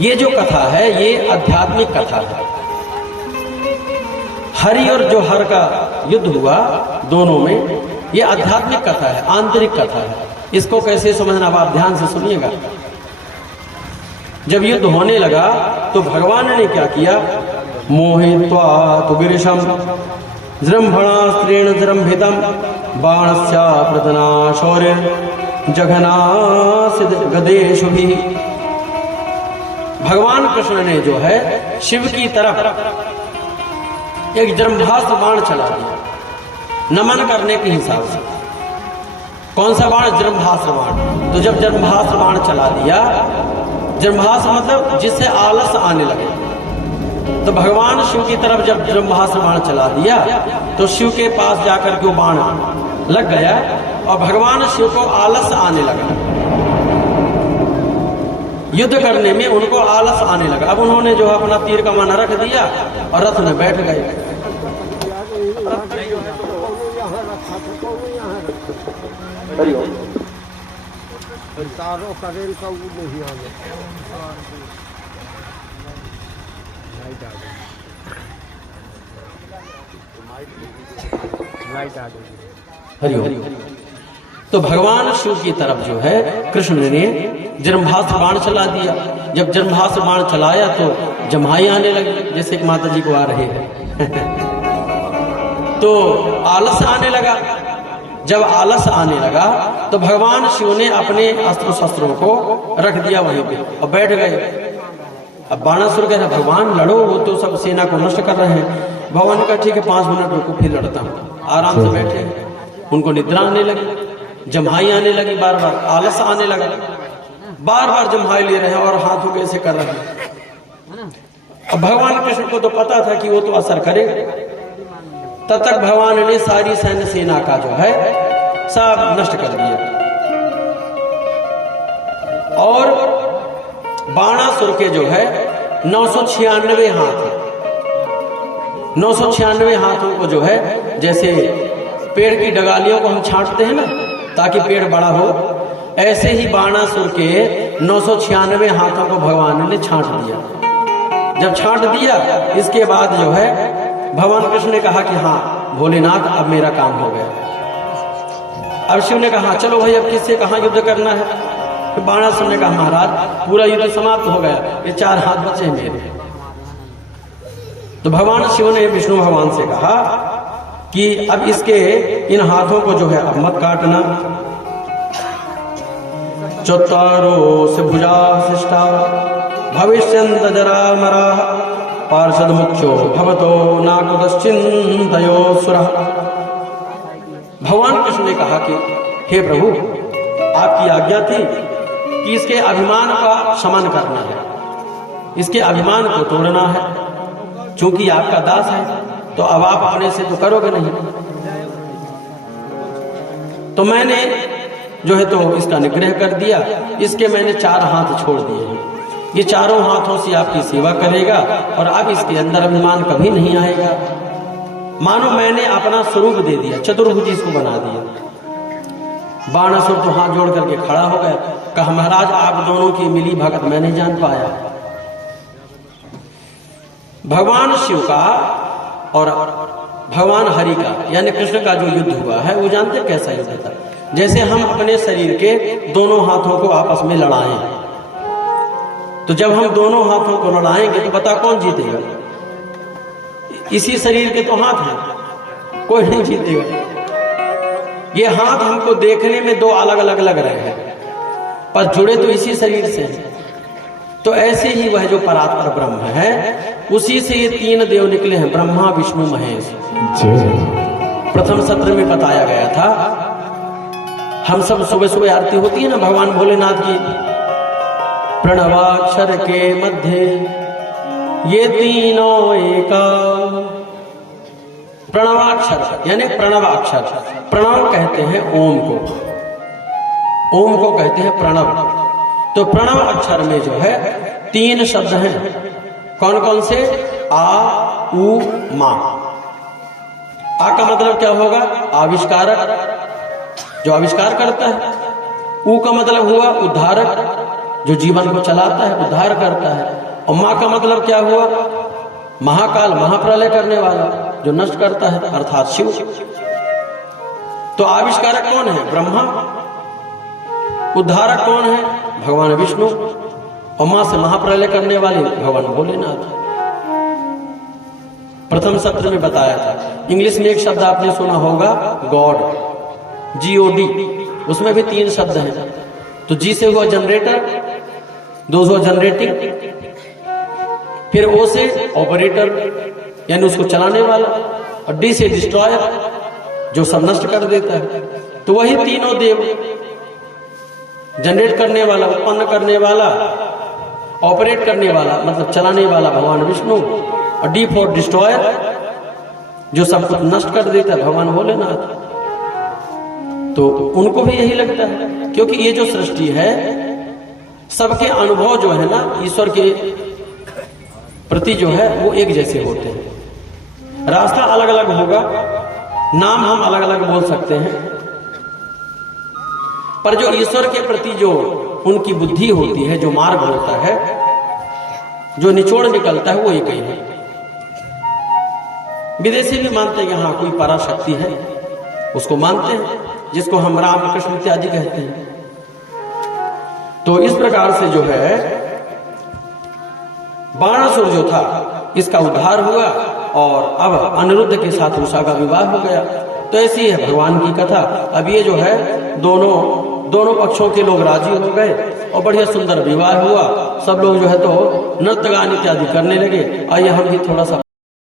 ये जो कथा है ये आध्यात्मिक कथा है। हरि और जो हर का युद्ध हुआ दोनों में, ये आध्यात्मिक कथा है, आंतरिक कथा है। इसको कैसे समझना, अब आप ध्यान से सुनिएगा। जब युद्ध होने लगा तो भगवान ने क्या किया, मोहित्वा तु गिरिशम जृंभणास्त्रेण जृंभितम बाणस्या प्रतना शौर्य जघनासिद गदेशु भी। भगवान कृष्ण ने जो है शिव की तरफ एक जृंभास्त्र बाण चला दिया नमन करने के हिसाब से। कौन सा बाण? जृंभास्त्र बाण। तो जब जृंभास्त्र बाण चला दिया, जृंभास्त्र मतलब जिससे आलस आने लगे, तो भगवान शिव की तरफ जब जृंभास्त्र बाण चला दिया तो शिव के पास जाकर के वो बाण लग गया और भगवान शिव को आलस आने लगा। युद्ध करने में उनको आलस आने लगा। अब उन्होंने जो अपना तीर कमान रख दिया और रथ में बैठ गए। हरिओम। तो भगवान शिव की तरफ जो है कृष्ण ने जृंभास्त्र बाण चला दिया। जब जृंभास्त्र बाण चलाया तो जम्हाई आने लगी, जैसे एक माता जी को आ रहे हैं तो आलस आने लगा। जब आलस आने लगा तो भगवान शिव ने अपने अस्त्र शस्त्रों को रख दिया वहीं पे और बैठ गए। अब बाणासुर कह रहा, भगवान लड़ो, वो तो सब सेना को नष्ट कर रहे हैं। भगवान का ठीक है 5 मिनट रुको फिर लड़ता हूँ। आराम से बैठे, उनको निद्रा आने लगी, जम्हाई आने लगी, बार बार आलस आने लगा, बार बार जम्हाई ले रहे हैं और हाथों कैसे कर रहे हैं। अब भगवान कृष्ण को तो पता था कि वो तो असर करेगा। तब तक भगवान ने सारी सैन्य सेना का जो है सब नष्ट कर दिया और बाणासुर के जो है 996 हाथ है। 996 हाथों को जो है, जैसे पेड़ की डगालियों को हम छांटते हैं ना ताकि पेड़ बड़ा हो, ऐसे ही बाणासुर के 996 हाथों को भगवान ने छांट दिया। जब छांट दिया इसके बाद जो है भगवान कृष्ण ने कहा कि हाँ भोलेनाथ अब मेरा काम हो गया। अब शिव ने कहा चलो भाई अब किससे कहाँ युद्ध करना है। तो बाणासुर ने कहा महाराज पूरा युद्ध समाप्त हो गया, ये 4 हाथ बचे हैं मेरे। तो भगवान शिव ने विष्णु भगवान से कहा कि अब इसके इन हाथों को जो है अब मत काटना। चत्वारो से भुजा शिष्टा भविष्यन्त जरा मरा पार्षद मुख्यो भवतो नाकुतश्चिन्तयो सुरः। भगवान कृष्ण ने कहा कि हे प्रभु, आपकी आज्ञा थी कि इसके अभिमान का शमन करना है, इसके अभिमान को तोड़ना है। चूंकि आपका दास है तो अब आप अपने से तो करोगे नहीं, तो मैंने जो है तो इसका निग्रह कर दिया। इसके मैंने 4 हाथ छोड़ दिए हैं। ये चारों हाथों से आपकी सेवा करेगा और अब इसके अंदर अभिमान कभी नहीं आएगा। मानो मैंने अपना स्वरूप दे दिया, चतुर्भुजी इसको बना दिया। बाणासुर तो हाथ जोड़ करके खड़ा हो गया, कहा महाराज आप दोनों की मिली भगत मैं नहीं जान पाया। भगवान शिव का और भगवान हरि का यानी कृष्ण का जो युद्ध हुआ है वो जानते कैसा युद्ध था? जैसे हम अपने शरीर के दोनों हाथों को आपस में लड़ाएं, तो जब हम दोनों हाथों को लड़ाएंगे तो बता कौन जीतेगा? इसी शरीर के तो हाथ हैं, कोई नहीं जीतेगा। ये हाथ हमको देखने में 2 अलग अलग लग रहे हैं पर जुड़े तो इसी शरीर से हैं। तो ऐसे ही वह जो परात्पर ब्रह्म है उसी से ये 3 देव निकले हैं, ब्रह्मा विष्णु महेश। प्रथम सत्र में बताया गया था, हम सब सुबह सुबह आरती होती है ना भगवान भोलेनाथ की, प्रणवाक्षर के मध्य ये तीनों एका। प्रणवाक्षर यानी प्रणवाक्षर, प्रणव कहते हैं ओम को, ओम को कहते हैं प्रणव। तो प्रणव अक्षर में जो है 3 शब्द हैं। कौन कौन से? आ, उ, मा। आ का मतलब क्या होगा? आविष्कारक, जो आविष्कार करता है। उ का मतलब हुआ उद्धारक, जो जीवन को चलाता है, उद्धार करता है। और माँ का मतलब क्या हुआ? महाकाल, महाप्रलय करने वाला, जो नष्ट करता है, अर्थात शिव। तो आविष्कारक कौन है? ब्रह्मा। उद्धारक कौन है? भगवान विष्णु। और मां से महाप्रलय करने वाले भगवान भोलेनाथ। प्रथम सत्र में बताया था। इंग्लिश में एक शब्द आपने सुना होगा, गॉड, GOD। उसमें भी 3 शब्द हैं। तो जी से हुआ जनरेटर, दो हुआ जनरेटिंग, फिर ओ से ऑपरेटर यानी उसको चलाने वाला, और डी से डिस्ट्रॉयर जो सब नष्ट कर देता है। तो वही तीनों देव, जनरेट करने वाला, उत्पन्न करने वाला, ऑपरेट करने वाला मतलब चलाने वाला भगवान विष्णु, और डी फॉर डिस्ट्रॉयर जो सब कुछ नष्ट कर देता है भगवान भोलेनाथ। तो उनको भी यही लगता है, क्योंकि ये जो सृष्टि है सबके अनुभव जो है ना ईश्वर के प्रति जो है वो एक जैसे होते हैं। रास्ता अलग अलग होगा, नाम हम अलग अलग बोल सकते हैं, पर जो ईश्वर के प्रति जो उनकी बुद्धि होती है, जो मार्ग होता है, जो निचोड़ निकलता है, वो एक ही है। विदेशी भी मानते हैं कि हाँ कोई पराशक्ति है, उसको मानते हैं, जिसको हम राम कृष्ण इत्यादि कहते हैं। तो इस प्रकार से जो है बाणासुर जो था इसका उद्धार हुआ, और अब अनिरुद्ध के साथ उषा का विवाह हो गया। तो ऐसी है भगवान की कथा। अब ये जो है दोनों पक्षों के लोग राजी हो गए और बढ़िया सुंदर विवाह हुआ। सब लोग जो है तो नृत्य गान इत्यादि करने लगे। आइए हम भी थोड़ा सा